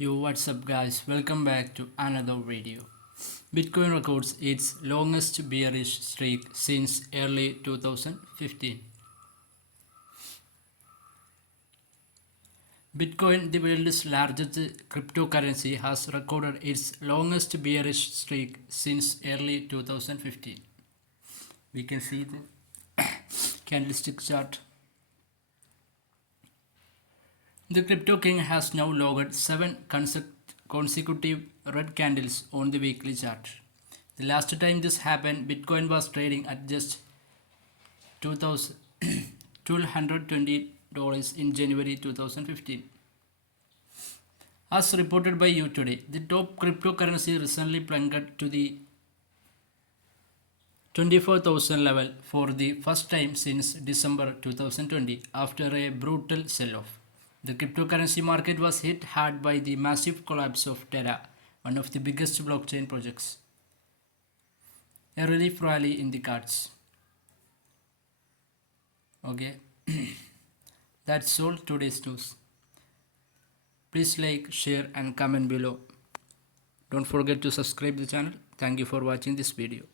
Yo, what's up guys? Welcome back to another video. Bitcoin records its longest bearish streak since early 2015. Bitcoin, the world's largest cryptocurrency, has recorded its longest bearish streak since early 2015. We can see the candlestick chart. The crypto king has now logged 7 consecutive red candles on the weekly chart. The last time this happened, Bitcoin was trading at just $1,220 in January 2015. As reported by You Today, the top cryptocurrency recently plunged to the 24,000 level for the first time since December 2020 after a brutal sell-off. The cryptocurrency market was hit hard by the massive collapse of Terra, one of the biggest blockchain projects. A relief rally in the cards. Okay, that's all today's news. Please like, share and comment below. Don't forget to subscribe the channel. Thank you for watching this video.